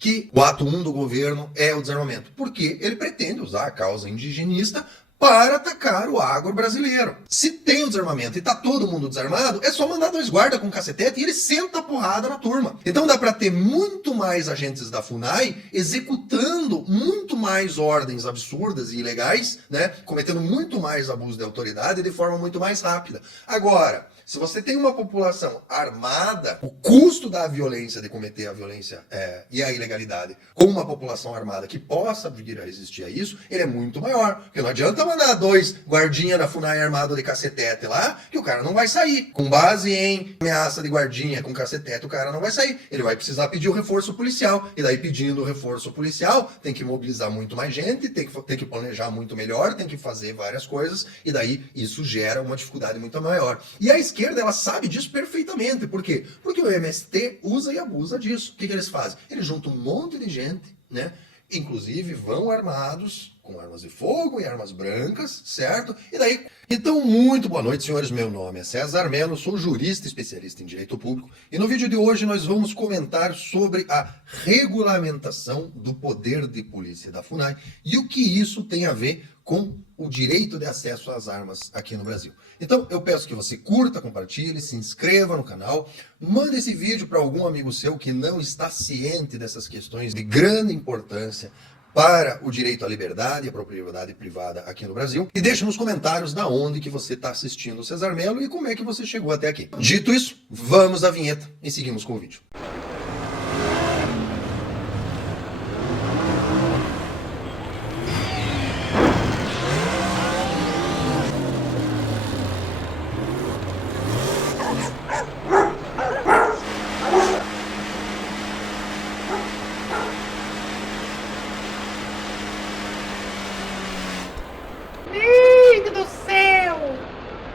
que o ato 1 do governo é o desarmamento? Porque ele pretende usar a causa indigenista para atacar o agro brasileiro. Se tem o desarmamento e tá todo mundo desarmado, é só mandar 2 guardas com cacetete e ele senta a porrada na turma. Então dá para ter muito mais agentes da FUNAI executando muito mais ordens absurdas e ilegais, né? Cometendo muito mais abuso de autoridade de forma muito mais rápida. Agora, se você tem uma população armada, o custo da violência, de cometer a violência e a ilegalidade com uma população armada que possa vir a resistir a isso, ele é muito maior. Porque não adianta mandar 2 guardinha da FUNAI armado de cacetete lá, que o cara não vai sair. Com base em ameaça de guardinha com cacetete, o cara não vai sair. Ele vai precisar pedir o reforço policial. E daí, pedindo o reforço policial, tem que mobilizar muito mais gente, tem que planejar muito melhor, tem que fazer várias coisas, e daí isso gera uma dificuldade muito maior. E a esquerda, ela sabe disso perfeitamente. Por quê? Porque o MST usa e abusa disso. O que eles fazem? Eles juntam um monte de gente, né? Inclusive vão armados com armas de fogo e armas brancas, certo? E daí... Então, muito boa noite, senhores. Meu nome é César Melo, sou jurista especialista em direito público, e no vídeo de hoje nós vamos comentar sobre a regulamentação do poder de polícia da FUNAI e o que isso tem a ver com o direito de acesso às armas aqui no Brasil. Então, eu peço que você curta, compartilhe, se inscreva no canal, mande esse vídeo para algum amigo seu que não está ciente dessas questões de grande importância para o direito à liberdade e à propriedade privada aqui no Brasil. E deixe nos comentários da onde que você está assistindo o César Melo e como é que você chegou até aqui. Dito isso, vamos à vinheta e seguimos com o vídeo.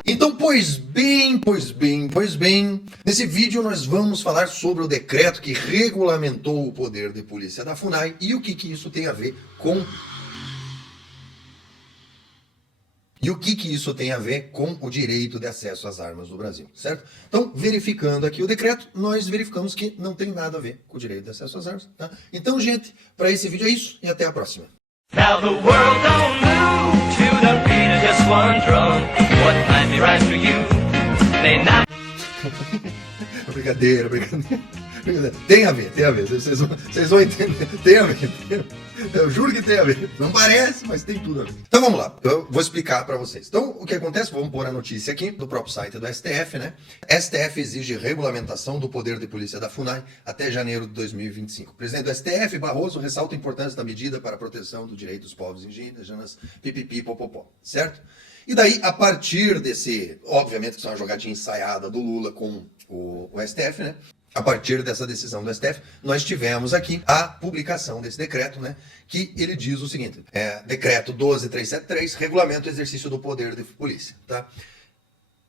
Então, pois bem, nesse vídeo nós vamos falar sobre o decreto que regulamentou o poder de polícia da FUNAI e o que isso tem a ver com... o direito de acesso às armas do Brasil, certo? Então, verificando aqui o decreto, nós verificamos que não tem nada a ver com o direito de acesso às armas, tá? Então, gente, para esse vídeo é isso e até a próxima. Now the world don't move to the beat of just one drum. What might be right for you may not. Brincadeira. Tem a ver, vocês vão entender, tem a ver. Eu juro que tem a ver. Não parece, mas tem tudo a ver. Então vamos lá, eu vou explicar para vocês. Então o que acontece, vamos pôr a notícia aqui do próprio site do STF, né? STF exige regulamentação do poder de polícia da FUNAI até janeiro de 2025. O presidente do STF, Barroso, ressalta a importância da medida para a proteção do direito dos povos indígenas, pipipi, popopó, certo? E daí, a partir desse, obviamente que isso é uma jogadinha ensaiada do Lula com o STF, né? A partir dessa decisão do STF, nós tivemos aqui a publicação desse decreto, né? Que ele diz o seguinte, decreto 12373, regulamenta o exercício do poder de polícia, tá?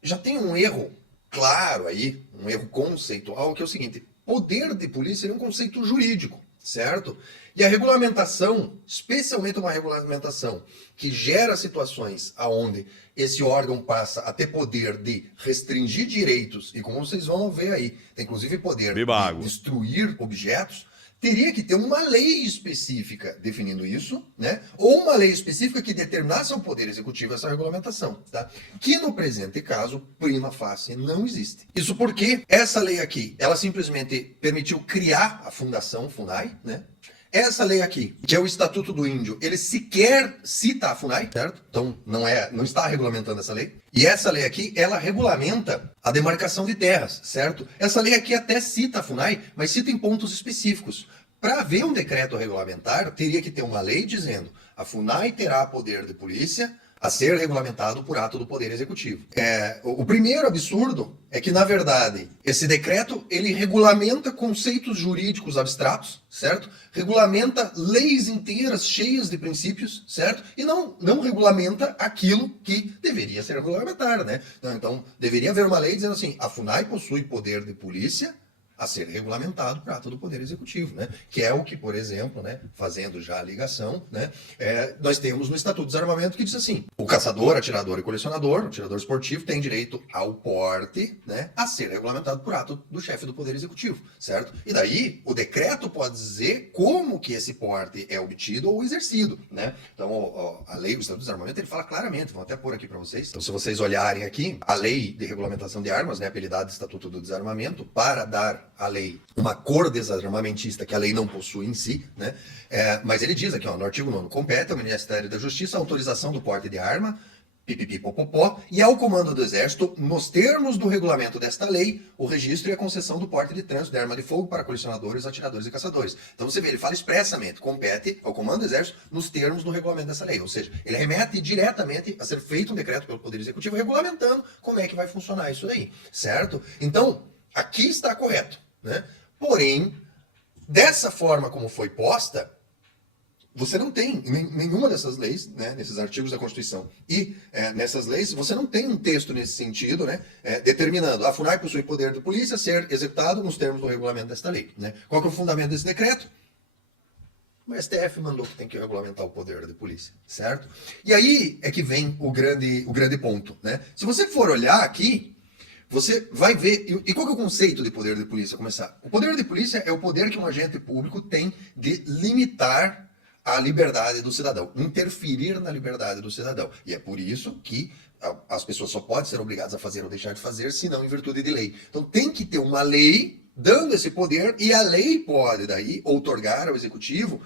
Já tem um erro claro aí, um erro conceitual, que é o seguinte, poder de polícia é um conceito jurídico, certo? E a regulamentação, especialmente uma regulamentação que gera situações onde esse órgão passa a ter poder de restringir direitos, e como vocês vão ver aí, tem inclusive poder de destruir objetos, teria que ter uma lei específica definindo isso, né? Ou uma lei específica que determinasse ao Poder Executivo essa regulamentação, tá? Que no presente caso, prima facie, não existe. Isso porque essa lei aqui, ela simplesmente permitiu criar a Fundação FUNAI, né? Essa lei aqui, que é o Estatuto do Índio, ele sequer cita a FUNAI, certo? Então não está regulamentando essa lei. E essa lei aqui, ela regulamenta a demarcação de terras, certo? Essa lei aqui até cita a FUNAI, mas cita em pontos específicos. Para haver um decreto regulamentar, teria que ter uma lei dizendo a FUNAI terá poder de polícia a ser regulamentado por ato do Poder Executivo. O primeiro absurdo é que, na verdade, esse decreto, ele regulamenta conceitos jurídicos abstratos, certo? Regulamenta leis inteiras cheias de princípios, certo? E não regulamenta aquilo que deveria ser regulamentado, né? Então, deveria haver uma lei dizendo assim, a FUNAI possui poder de polícia a ser regulamentado por ato do Poder Executivo, né? Que é o que, por exemplo, né, fazendo já a ligação, né, nós temos no Estatuto do Desarmamento que diz assim: o caçador, atirador e colecionador, o atirador esportivo, tem direito ao porte, né, a ser regulamentado por ato do chefe do Poder Executivo, certo? E daí, o decreto pode dizer como que esse porte é obtido ou exercido, né? Então, a lei do Estatuto do Desarmamento, ele fala claramente, vou até pôr aqui para vocês. Então, se vocês olharem aqui, a lei de regulamentação de armas, né, apelidada Estatuto do Desarmamento, para dar à lei uma cor desarmamentista que a lei não possui em si, né? Mas ele diz aqui, ó, no artigo 9º, compete ao Ministério da Justiça a autorização do porte de arma, pipipipopopó, e ao Comando do Exército, nos termos do regulamento desta lei, o registro e a concessão do porte de trânsito de arma de fogo para colecionadores, atiradores e caçadores. Então você vê, ele fala expressamente, compete ao Comando do Exército nos termos do regulamento dessa lei. Ou seja, ele remete diretamente a ser feito um decreto pelo Poder Executivo regulamentando como é que vai funcionar isso daí, certo? Então, aqui está correto, né? Porém, dessa forma como foi posta, você não tem nenhuma dessas leis, né, nesses artigos da Constituição e nessas leis, você não tem um texto nesse sentido, né, determinando a FUNAI possui poder de polícia ser executado nos termos do regulamento desta lei, né? Qual que é o fundamento desse decreto? O STF mandou que tem que regulamentar o poder de polícia, certo? E aí é que vem o grande ponto, né? Se você for olhar aqui, você vai ver... E qual que é o conceito de poder de polícia? Começar. O poder de polícia é o poder que um agente público tem de limitar a liberdade do cidadão, interferir na liberdade do cidadão. E é por isso que as pessoas só podem ser obrigadas a fazer ou deixar de fazer, se não em virtude de lei. Então tem que ter uma lei dando esse poder, e a lei pode daí outorgar ao executivo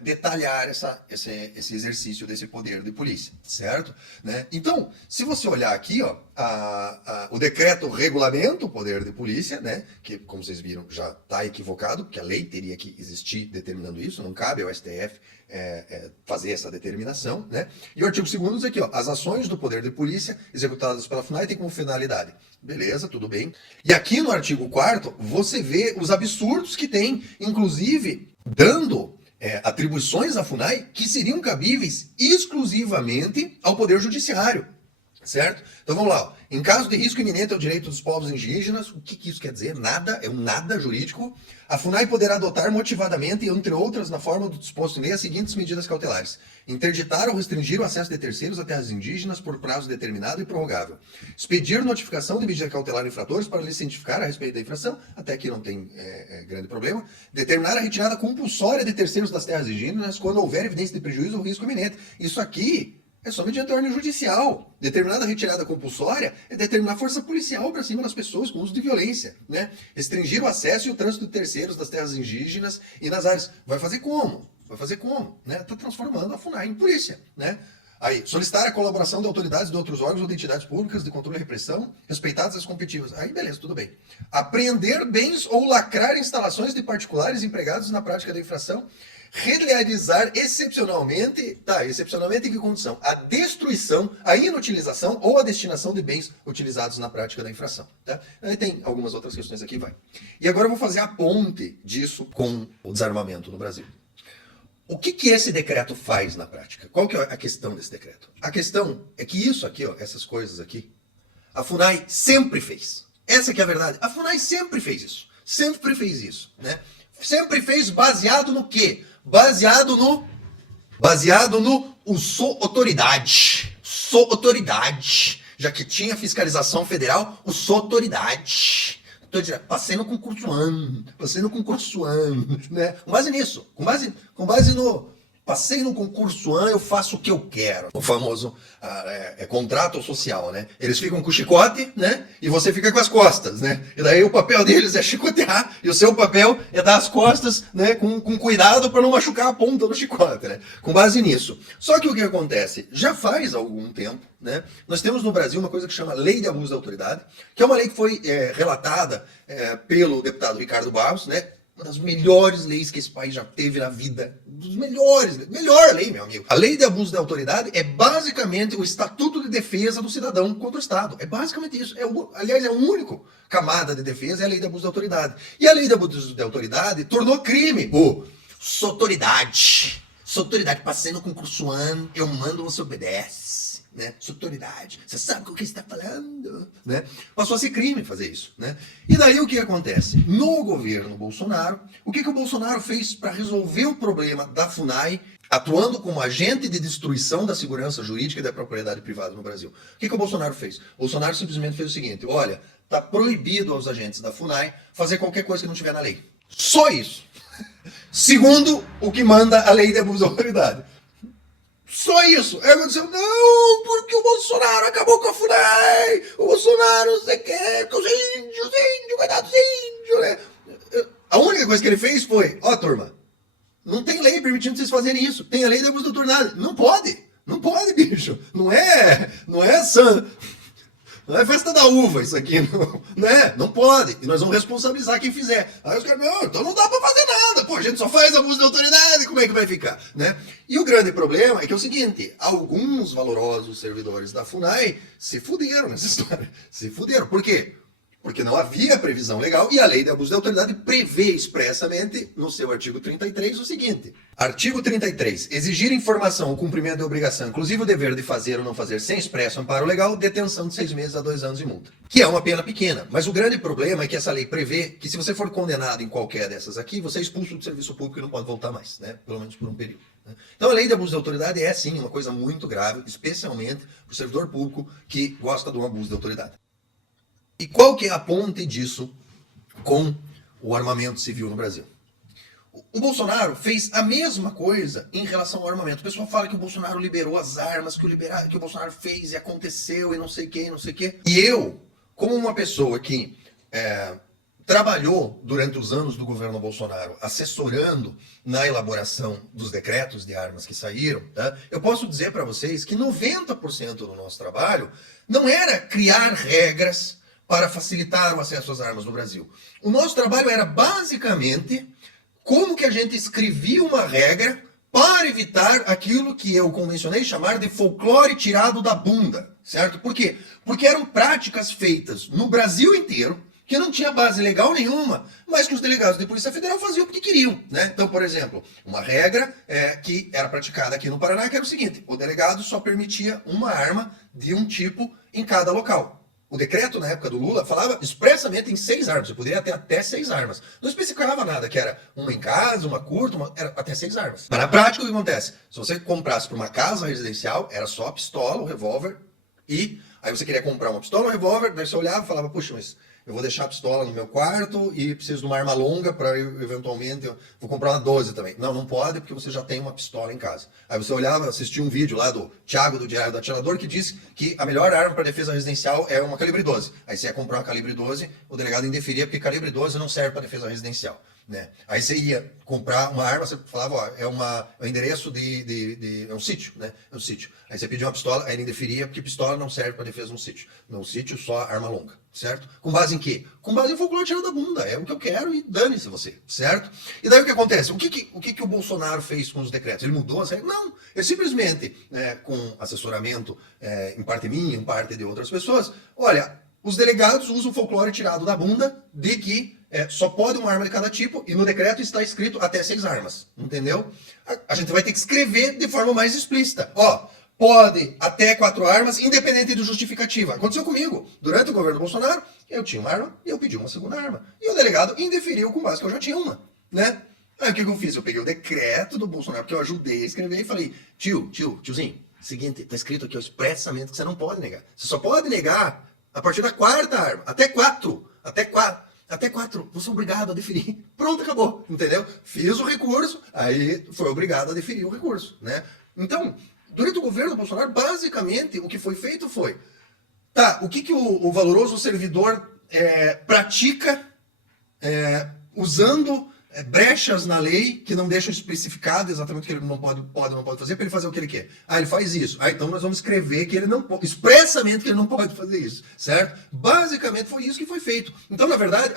detalhar esse exercício desse poder de polícia, certo? Né? Então, se você olhar aqui, ó, o decreto regulamenta o poder de polícia, né, que, como vocês viram, já está equivocado, porque a lei teria que existir determinando isso, não cabe ao STF fazer essa determinação, né? E o artigo 2º diz aqui, ó, as ações do poder de polícia executadas pela FUNAI têm como finalidade. Beleza, tudo bem. E aqui no artigo 4º, você vê os absurdos que tem, inclusive dando atribuições à FUNAI que seriam cabíveis exclusivamente ao Poder Judiciário, certo? Então vamos lá. Ó. Em caso de risco iminente ao direito dos povos indígenas, o que isso quer dizer? Nada, é um nada jurídico. A FUNAI poderá adotar motivadamente, entre outras, na forma do disposto em lei, as seguintes medidas cautelares: interditar ou restringir o acesso de terceiros a terras indígenas por prazo determinado e prorrogável. Expedir notificação de medida cautelar a infratores para lhes cientificar a respeito da infração, até aqui não tem grande problema. Determinar a retirada compulsória de terceiros das terras indígenas quando houver evidência de prejuízo ou risco iminente. Isso aqui é só mediante ordem judicial. Determinada retirada compulsória é determinar força policial para cima das pessoas com uso de violência, né? Restringir o acesso e o trânsito de terceiros das terras indígenas e nas áreas. Vai fazer como? Vai fazer como? Né? Tá transformando a FUNAI em polícia, né? Aí, solicitar a colaboração de autoridades de outros órgãos ou de entidades públicas de controle e repressão, respeitadas as competitivas. Aí, beleza, tudo bem. Apreender bens ou lacrar instalações de particulares empregados na prática da infração. Realizar excepcionalmente, excepcionalmente em que condição? A destruição, a inutilização ou a destinação de bens utilizados na prática da infração. Tá? Aí tem algumas outras questões aqui, vai. E agora eu vou fazer a ponte disso com o desarmamento no Brasil. O que esse decreto faz na prática? Qual que é a questão desse decreto? A questão é que isso aqui, ó, essas coisas aqui, a FUNAI sempre fez. Essa que é a verdade. A FUNAI sempre fez isso. Sempre fez isso, né? Sempre fez baseado no quê? Baseado no sou autoridade. Sou autoridade. Já que tinha fiscalização federal, o sou autoridade. Passei no concurso ano, né? Com base nisso, com base no passei no concurso ano, eu faço o que eu quero. O famoso contrato social, né? Eles ficam com o chicote, né? E você fica com as costas, né? E daí o papel deles é chicotear e o seu papel é dar as costas, né? Com cuidado para não machucar a ponta do chicote, né? Com base nisso. Só que o que acontece? Já faz algum tempo, né? Nós temos no Brasil uma coisa que chama Lei de Abuso da Autoridade, que é uma lei que foi relatada pelo deputado Ricardo Barros, né? Uma das melhores leis que esse país já teve na vida. Dos melhores. Melhor lei, meu amigo. A Lei de Abuso da Autoridade é basicamente o Estatuto de Defesa do Cidadão contra o Estado. É basicamente isso. Aliás, é o único camada de defesa, é a Lei de Abuso da Autoridade. E a Lei de Abuso da Autoridade tornou crime sou autoridade. Sou autoridade. Passei no concurso ano, eu mando, você obedece. né? Sua autoridade, você sabe com o que você está falando, né? Passou a ser crime fazer isso, né? E daí o que acontece? No governo Bolsonaro, o que o Bolsonaro fez para resolver o problema da FUNAI, atuando como agente de destruição da segurança jurídica e da propriedade privada no Brasil? O que o Bolsonaro fez? O Bolsonaro simplesmente fez o seguinte: olha, está proibido aos agentes da FUNAI fazer qualquer coisa que não estiver na lei. Só isso. Segundo o que manda a lei de abuso de autoridade. Só isso. Aí aconteceu, não, porque o Bolsonaro acabou com a FUNAI, o Bolsonaro não sei o que, com os índios, coitado dos índios, né? A única coisa que ele fez foi, ó, turma, não tem lei permitindo vocês fazerem isso. Tem a lei de abuso de autoridade. Não pode. Não pode, bicho. Não é não é festa da uva isso aqui, não é? Não pode. E nós vamos responsabilizar quem fizer. Aí os caras, não, então não dá pra fazer nada. Pô, a gente só faz abuso de autoridade, como é que vai ficar, né? E o grande problema é que é o seguinte, alguns valorosos servidores da FUNAI se fuderam nessa história. Se fuderam. Por quê? Porque não havia previsão legal e a lei de abuso de autoridade prevê expressamente no seu artigo 33 o seguinte. Artigo 33. Exigir informação ou cumprimento de obrigação, inclusive o dever de fazer ou não fazer sem expresso amparo legal, detenção de 6 meses a 2 anos de multa. Que é uma pena pequena. Mas o grande problema é que essa lei prevê que se você for condenado em qualquer dessas aqui, você é expulso do serviço público e não pode voltar mais, né? Pelo menos por um período. Né? Então a lei de abuso de autoridade é sim uma coisa muito grave, especialmente para o servidor público que gosta de um abuso de autoridade. E qual que é a ponte disso com o armamento civil no Brasil? O Bolsonaro fez a mesma coisa em relação ao armamento. O pessoal fala que o Bolsonaro liberou as armas, que o Bolsonaro fez e aconteceu e não sei o que, não sei o que. E eu, como uma pessoa que trabalhou durante os anos do governo Bolsonaro assessorando na elaboração dos decretos de armas que saíram, tá? Eu posso dizer para vocês que 90% do nosso trabalho não era criar regras para facilitar o acesso às armas no Brasil. O nosso trabalho era basicamente como que a gente escrevia uma regra para evitar aquilo que eu convencionei chamar de folclore tirado da bunda, certo? Por quê? Porque eram práticas feitas no Brasil inteiro, que não tinha base legal nenhuma, mas que os delegados de Polícia Federal faziam porque queriam, né? Então, por exemplo, uma regra que era praticada aqui no Paraná, que era o seguinte: o delegado só permitia uma arma de um tipo em cada local. O decreto, na época do Lula, falava expressamente em 6 armas. Você poderia ter até 6 armas. Não especificava nada, que era uma em casa, uma curta, era até 6 armas. Mas na prática, o que acontece? Se você comprasse para uma casa residencial, era só a pistola, o revólver, e aí você queria comprar uma pistola, um revólver, daí você olhava e falava, puxa, mas eu vou deixar a pistola no meu quarto e preciso de uma arma longa para eventualmente, eu vou comprar uma 12 também. Não, não pode porque você já tem uma pistola em casa. Aí você olhava, assistia um vídeo lá do Thiago, do Diário do Atirador, que disse que a melhor arma para defesa residencial é uma calibre 12. Aí você ia comprar uma calibre 12, o delegado indeferia porque calibre 12 não serve para defesa residencial. Né? Aí você ia comprar uma arma, você falava, ó, é o endereço é um sítio, né? É um sítio. Aí você pedia uma pistola, aí ele indeferia, porque pistola não serve para defesa de um sítio. No sítio, só arma longa, certo? Com base em quê? Com base em folclore tirado da bunda. É o que eu quero e dane-se você, certo? E daí o que acontece? O que o Bolsonaro fez com os decretos? Ele mudou as regras? Não. Ele simplesmente, com assessoramento, em parte minha, em parte de outras pessoas, olha, os delegados usam folclore tirado da bunda de que só pode uma arma de cada tipo e no decreto está escrito até 6 armas, entendeu? A gente vai ter que escrever de forma mais explícita. Ó, pode até 4 armas, independente de justificativa. Aconteceu comigo. Durante o governo Bolsonaro, eu tinha uma arma e eu pedi uma segunda arma. E o delegado indeferiu com base que eu já tinha uma, né? Aí o que eu fiz? Eu peguei o decreto do Bolsonaro, porque eu ajudei a escrever e falei, tiozinho, seguinte, tá escrito aqui ó, expressamente que você não pode negar. Você só pode negar a partir da 4ª arma, até 4, você é obrigado a deferir. Pronto, acabou, entendeu? Fiz o recurso, aí foi obrigado a deferir o recurso, né? Então, durante o governo Bolsonaro, basicamente, o que foi feito foi, o que o valoroso servidor pratica usando brechas na lei que não deixam especificado exatamente o que ele não pode fazer, para ele fazer o que ele quer. Ele faz isso. Então nós vamos escrever que ele não pode, expressamente que ele não pode fazer isso, certo? Basicamente foi isso que foi feito. Então, na verdade,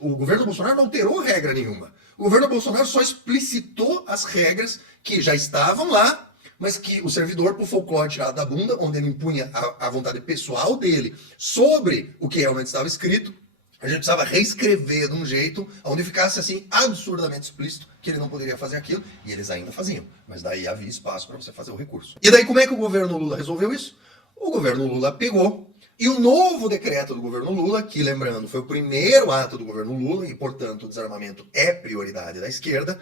o governo Bolsonaro não alterou regra nenhuma. O governo Bolsonaro só explicitou as regras que já estavam lá, mas que o servidor, por folclore tirado da bunda, onde ele impunha a vontade pessoal dele sobre o que realmente estava escrito, A gente precisava reescrever de um jeito onde ficasse assim absurdamente explícito que ele não poderia fazer aquilo, e eles ainda faziam. Mas daí havia espaço para você fazer o recurso. E daí como é que o governo Lula resolveu isso? O governo Lula pegou e o novo decreto do governo Lula, que lembrando foi o primeiro ato do governo Lula e portanto o desarmamento é prioridade da esquerda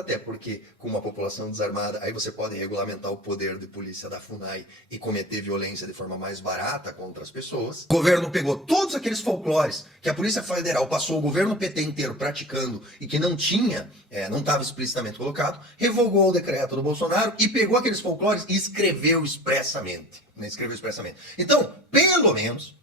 até porque com uma população desarmada aí você pode regulamentar o poder de polícia da FUNAI e cometer violência de forma mais barata contra as pessoas. O governo pegou todos aqueles folclores que a Polícia Federal passou o governo PT inteiro praticando e que não tinha, não estava explicitamente colocado, revogou o decreto do Bolsonaro e pegou aqueles folclores e escreveu expressamente. Então, pelo menos,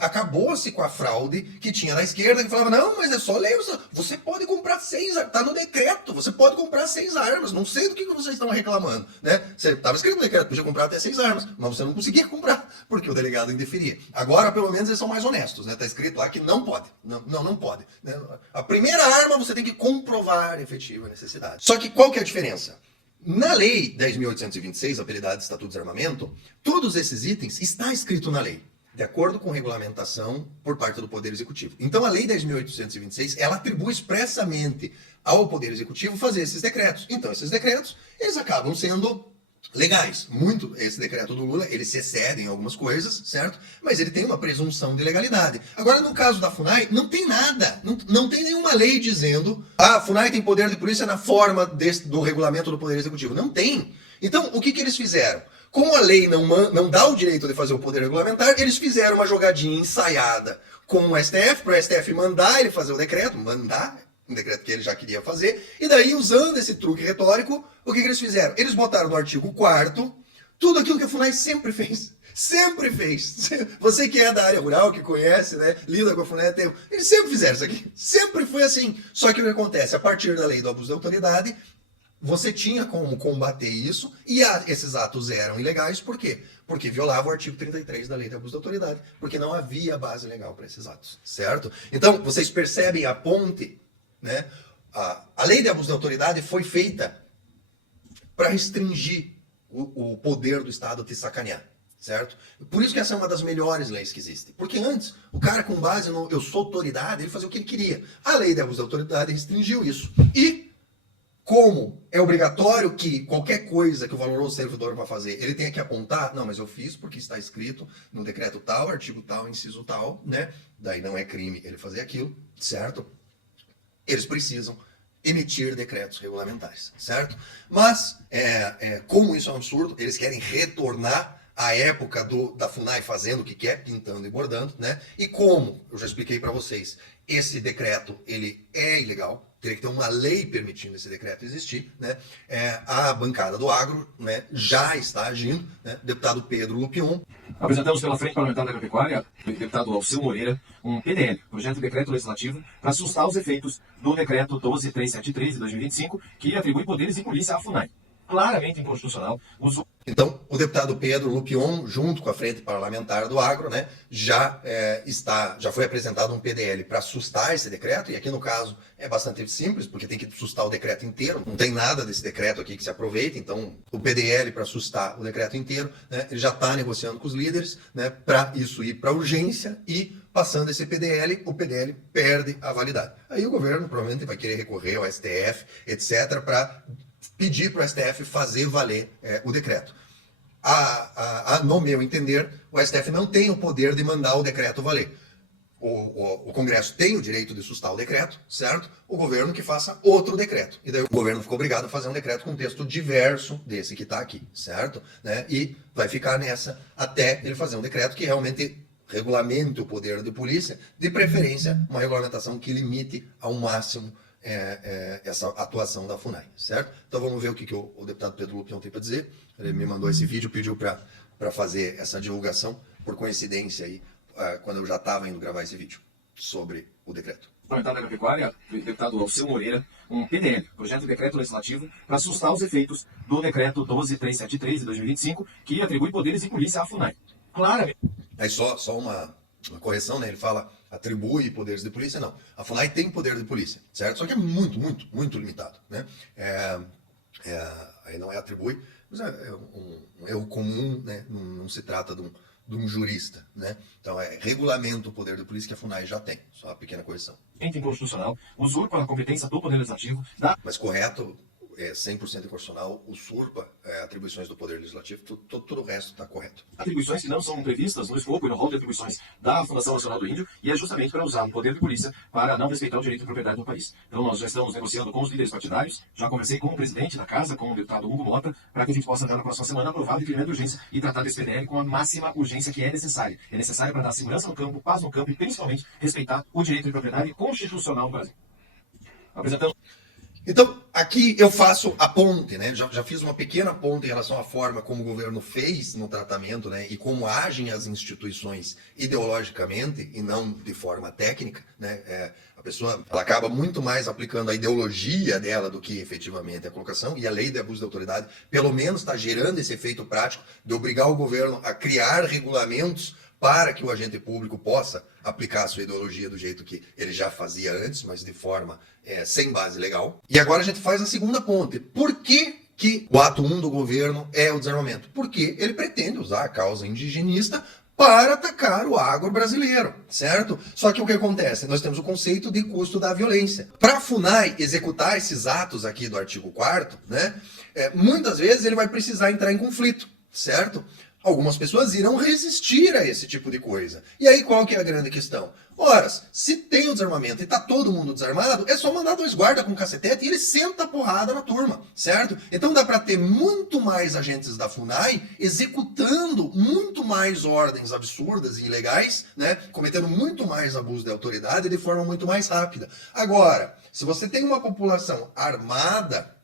acabou-se com a fraude que tinha na esquerda, que falava, não, mas é só ler, você pode comprar 6 armas, tá no decreto, você pode comprar 6 armas, não sei do que vocês estão reclamando, né? Você estava escrito no decreto, podia comprar até 6 armas, mas você não conseguia comprar, porque o delegado indeferia. Agora, pelo menos, eles são mais honestos, né? Tá escrito lá que não pode, não pode. Né? A primeira arma você tem que comprovar efetiva necessidade. Só que qual que é a diferença? Na Lei 10.826, apelidada de Estatuto de Desarmamento, todos esses itens está escrito na lei, de acordo com regulamentação por parte do Poder Executivo. Então a Lei 10.826, ela atribui expressamente ao Poder Executivo fazer esses decretos. Então esses decretos, eles acabam sendo legais. Muito, esse decreto do Lula, ele se excede em algumas coisas, certo? Mas ele tem uma presunção de legalidade. Agora, no caso da FUNAI, não tem nada. Não tem nenhuma lei dizendo a FUNAI tem poder de polícia na forma do regulamento do Poder Executivo. Não tem. Então, o que eles fizeram? Como a lei não dá o direito de fazer o poder regulamentar, eles fizeram uma jogadinha ensaiada com o STF, para o STF mandar ele fazer o decreto, um decreto que ele já queria fazer, e daí, usando esse truque retórico, o que eles fizeram? Eles botaram no artigo 4º tudo aquilo que a FUNAI sempre fez. Sempre fez. Você que é da área rural, que conhece, né, lida com a FUNAI, eles sempre fizeram isso aqui. Sempre foi assim. Só que o que acontece? A partir da lei do abuso de autoridade, você tinha como combater isso, e esses atos eram ilegais, por quê? Porque violava o artigo 33 da lei de abuso de autoridade, porque não havia base legal para esses atos, certo? Então, vocês percebem a ponte, né? A lei de abuso de autoridade foi feita para restringir o poder do Estado te sacanear, certo? Por isso que essa é uma das melhores leis que existem. Porque antes, o cara com base no eu sou autoridade, ele fazia o que ele queria. A lei de abuso de autoridade restringiu isso. E como é obrigatório que qualquer coisa que o valoroso servidor vai fazer, ele tenha que apontar, não, mas eu fiz porque está escrito no decreto tal, artigo tal, inciso tal, né? Daí não é crime ele fazer aquilo, certo? Eles precisam emitir decretos regulamentares, certo? Mas, como isso é um absurdo, eles querem retornar à época da FUNAI fazendo o que quer, pintando e bordando, né? E como, eu já expliquei para vocês, esse decreto, ele é ilegal, teria que ter uma lei permitindo esse decreto existir, né? A bancada do agro, né, já está agindo, né? Deputado Pedro Lupion. Apresentamos pela Frente Parlamentar da Agropecuária, o deputado Alceu Moreira, um PDL, projeto de decreto legislativo, para assustar os efeitos do decreto 12373 de 2025, que atribui poderes de polícia à FUNAI. Claramente inconstitucional. Então, o deputado Pedro Lupion, junto com a Frente Parlamentar do Agro, né, já foi apresentado um PDL para sustar esse decreto, e aqui no caso é bastante simples, porque tem que sustar o decreto inteiro, não tem nada desse decreto aqui que se aproveita, então o PDL para sustar o decreto inteiro, né, ele já está negociando com os líderes, né, para isso ir para urgência, e passando esse PDL, o PDL perde a validade. Aí o governo provavelmente vai querer recorrer ao STF, etc., para pedir para o STF fazer valer o decreto. No meu entender, o STF não tem o poder de mandar o decreto valer. O Congresso tem o direito de sustar o decreto, certo? O governo que faça outro decreto. E daí o governo ficou obrigado a fazer um decreto com um texto diverso desse que está aqui, certo? Né? E vai ficar nessa até ele fazer um decreto que realmente regulamente o poder de polícia, de preferência uma regulamentação que limite ao máximo essa atuação da FUNAI, certo? Então vamos ver o que o deputado Pedro Lupion tem para dizer. Ele me mandou esse vídeo, pediu para fazer essa divulgação, por coincidência aí, quando eu já estava indo gravar esse vídeo sobre o decreto. Parlamentar da Agropecuária, o deputado Alceu Moreira, um PDL, projeto de decreto legislativo, para assustar os efeitos do decreto 12373 de 2025, que atribui poderes de polícia à FUNAI. Claramente. Aí só uma correção, né? Ele fala atribui poderes de polícia, não. A FUNAI tem poder de polícia, certo? Só que é muito, muito, muito limitado, né? Aí não é atribui, mas é um erro comum, né? Não se trata de de um jurista, né? Então regulamento o poder da polícia que a FUNAI já tem, só uma pequena correção. Inconstitucional, usurpa a competência do Poder Legislativo, dá Mas correto, 100% inconstitucional, usurpa atribuições do Poder Legislativo, tudo o resto está correto. atribuições que não são previstas no escopo e no rol de atribuições da Fundação Nacional do Índio, e é justamente para usar o poder de polícia para não respeitar o direito de propriedade do país. Então nós já estamos negociando com os líderes partidários, já conversei com o presidente da Casa, com o deputado Hugo Mota, para que a gente possa, na próxima semana, aprovar o decreto de urgência e tratar desse PDL com a máxima urgência que é necessária. É necessário para dar segurança no campo, paz no campo e, principalmente, respeitar o direito de propriedade constitucional do Brasil. Apresentamos. Então, aqui eu faço a ponte, né? Já fiz uma pequena ponte em relação à forma como o governo fez no tratamento, né? E como agem as instituições ideologicamente e não de forma técnica, né? A pessoa ela acaba muito mais aplicando a ideologia dela do que efetivamente a colocação, e a lei de abuso de autoridade, pelo menos, está gerando esse efeito prático de obrigar o governo a criar regulamentos para que o agente público possa aplicar a sua ideologia do jeito que ele já fazia antes, mas de forma sem base legal. E agora a gente faz a segunda ponte. Por que o ato 1 do governo é o desarmamento? Porque ele pretende usar a causa indigenista para atacar o agro brasileiro, certo? Só que o que acontece? Nós temos o conceito de custo da violência. Para a FUNAI executar esses atos aqui do artigo 4º, né, muitas vezes ele vai precisar entrar em conflito, certo? Algumas pessoas irão resistir a esse tipo de coisa. E aí qual que é a grande questão? Ora, se tem o desarmamento e tá todo mundo desarmado, é só mandar 2 guardas com cacetete e ele senta a porrada na turma, certo? Então dá para ter muito mais agentes da FUNAI executando muito mais ordens absurdas e ilegais, né? Cometendo muito mais abuso de autoridade de forma muito mais rápida. Agora, se você tem uma população armada,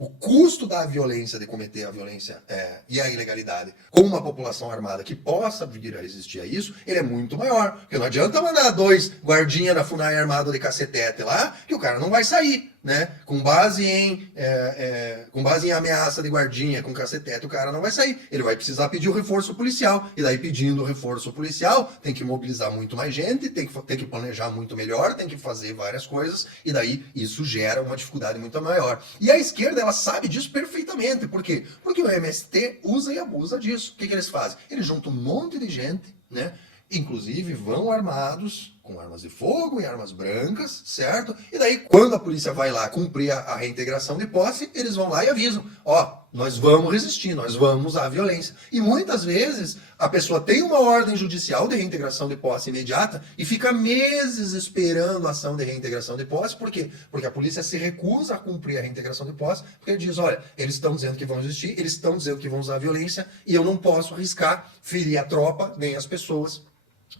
o custo da violência, de cometer a violência e a ilegalidade com uma população armada que possa vir a resistir a isso, ele é muito maior. Porque não adianta mandar 2 guardinhas da FUNAI armado de cacetete lá, que o cara não vai sair, né? Com base em ameaça de guardinha, com cacetete, o cara não vai sair. Ele vai precisar pedir o reforço policial. E daí, pedindo o reforço policial, tem que mobilizar muito mais gente, tem que planejar muito melhor, tem que fazer várias coisas, e daí isso gera uma dificuldade muito maior. E a esquerda, ela sabe disso perfeitamente. Por quê? Porque o MST usa e abusa disso. O que eles fazem? Eles juntam um monte de gente, né? Inclusive vão armados com armas de fogo e armas brancas, certo? E daí, quando a polícia vai lá cumprir a reintegração de posse, eles vão lá e avisam: ó, nós vamos resistir, nós vamos usar a violência. E muitas vezes a pessoa tem uma ordem judicial de reintegração de posse imediata e fica meses esperando a ação de reintegração de posse. Por quê? Porque a polícia se recusa a cumprir a reintegração de posse, porque ele diz: olha, eles estão dizendo que vão resistir, eles estão dizendo que vão usar a violência, e eu não posso arriscar ferir a tropa nem as pessoas,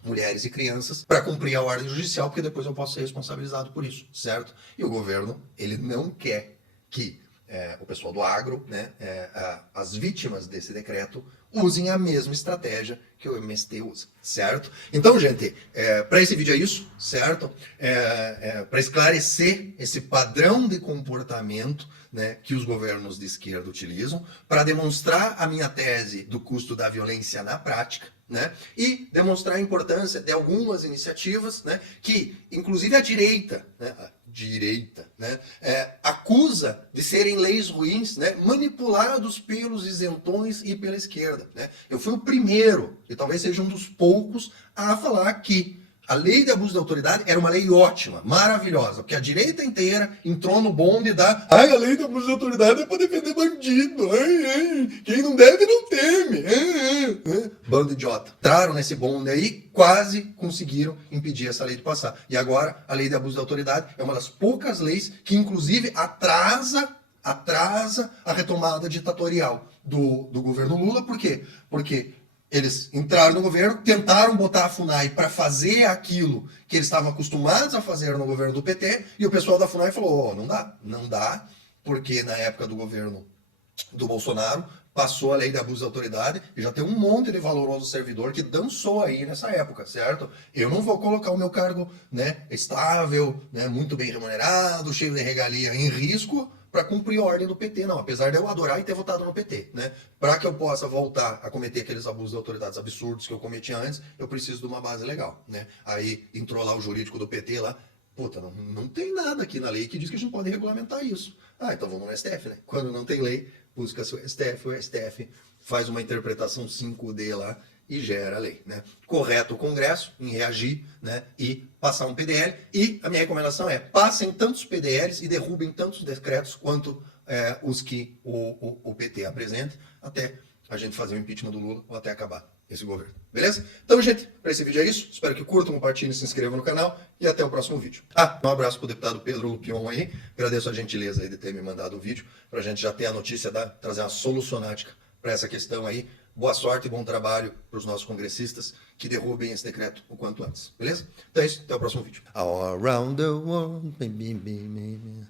mulheres e crianças, para cumprir a ordem judicial, porque depois eu posso ser responsabilizado por isso, certo? E o governo, ele não quer que o pessoal do agro, né, as vítimas desse decreto, usem a mesma estratégia que o MST usa, certo? Então, gente, para esse vídeo é isso, certo? Para esclarecer esse padrão de comportamento, né, que os governos de esquerda utilizam, para demonstrar a minha tese do custo da violência na prática, né, e demonstrar a importância de algumas iniciativas, né, que, inclusive a direita, né, acusa de serem leis ruins, né, manipulados pelos isentões e pela esquerda, né. Eu fui o primeiro, e talvez seja um dos poucos, a falar que a lei de abuso de autoridade era uma lei ótima, maravilhosa, porque a direita inteira entrou no bonde da a lei de abuso de autoridade é para defender bandido, quem não deve não teme, bando idiota. Entraram nesse bonde aí, quase conseguiram impedir essa lei de passar. E agora a lei de abuso de autoridade é uma das poucas leis que inclusive atrasa a retomada ditatorial do governo Lula. Por quê? Porque eles entraram no governo, tentaram botar a FUNAI para fazer aquilo que eles estavam acostumados a fazer no governo do PT, e o pessoal da FUNAI falou: não dá, porque na época do governo do Bolsonaro passou a lei de abuso de autoridade e já tem um monte de valoroso servidor que dançou aí nessa época, certo? Eu não vou colocar o meu cargo, né, estável, né, muito bem remunerado, cheio de regalia em risco para cumprir a ordem do PT, não. Apesar de eu adorar e ter votado no PT, né? Para que eu possa voltar a cometer aqueles abusos de autoridades absurdos que eu cometi antes, eu preciso de uma base legal, né? Aí entrou lá o jurídico do PT lá, puta, não tem nada aqui na lei que diz que a gente pode regulamentar isso. Então vamos no STF, né? Quando não tem lei, busca-se o STF faz uma interpretação 5D lá e gera a lei, né? Correto o Congresso em reagir, né, e passar um PDL. E a minha recomendação é: passem tantos PDLs e derrubem tantos decretos quanto os que o PT apresenta, até a gente fazer o impeachment do Lula ou até acabar esse governo. Beleza? Então, gente, para esse vídeo é isso. Espero que curtam, compartilhem, se inscrevam no canal e até o próximo vídeo. Um abraço para o deputado Pedro Lupion aí. Agradeço a gentileza aí de ter me mandado o vídeo, para a gente já ter a notícia, trazer uma solucionática para essa questão aí. Boa sorte e bom trabalho para os nossos congressistas que derrubem esse decreto o quanto antes. Beleza? Então é isso. Até o próximo vídeo. All around the world, baby, baby.